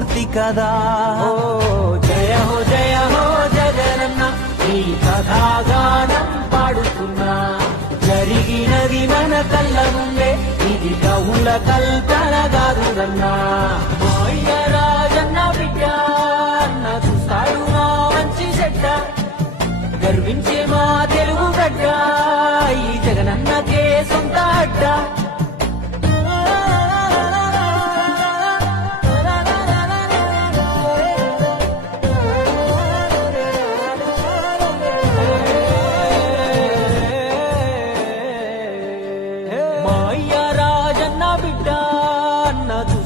నిండు స్ఫూర్తి కదా జయ హో జయ హో జగనన్న. ఈ కథాగానం పాడుతున్నా. జరిగినది మన కళ్ళ ముందే ఇది కవుల కల్పన కాదురన్నా మాయ రాజన్న బిడ్డ నాకు చూస్తాడు మా మంచి చెడ్డ. గర్వించే మా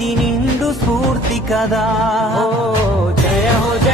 ఇది నిండు స్ఫూర్తి కదా. జయ హో జయ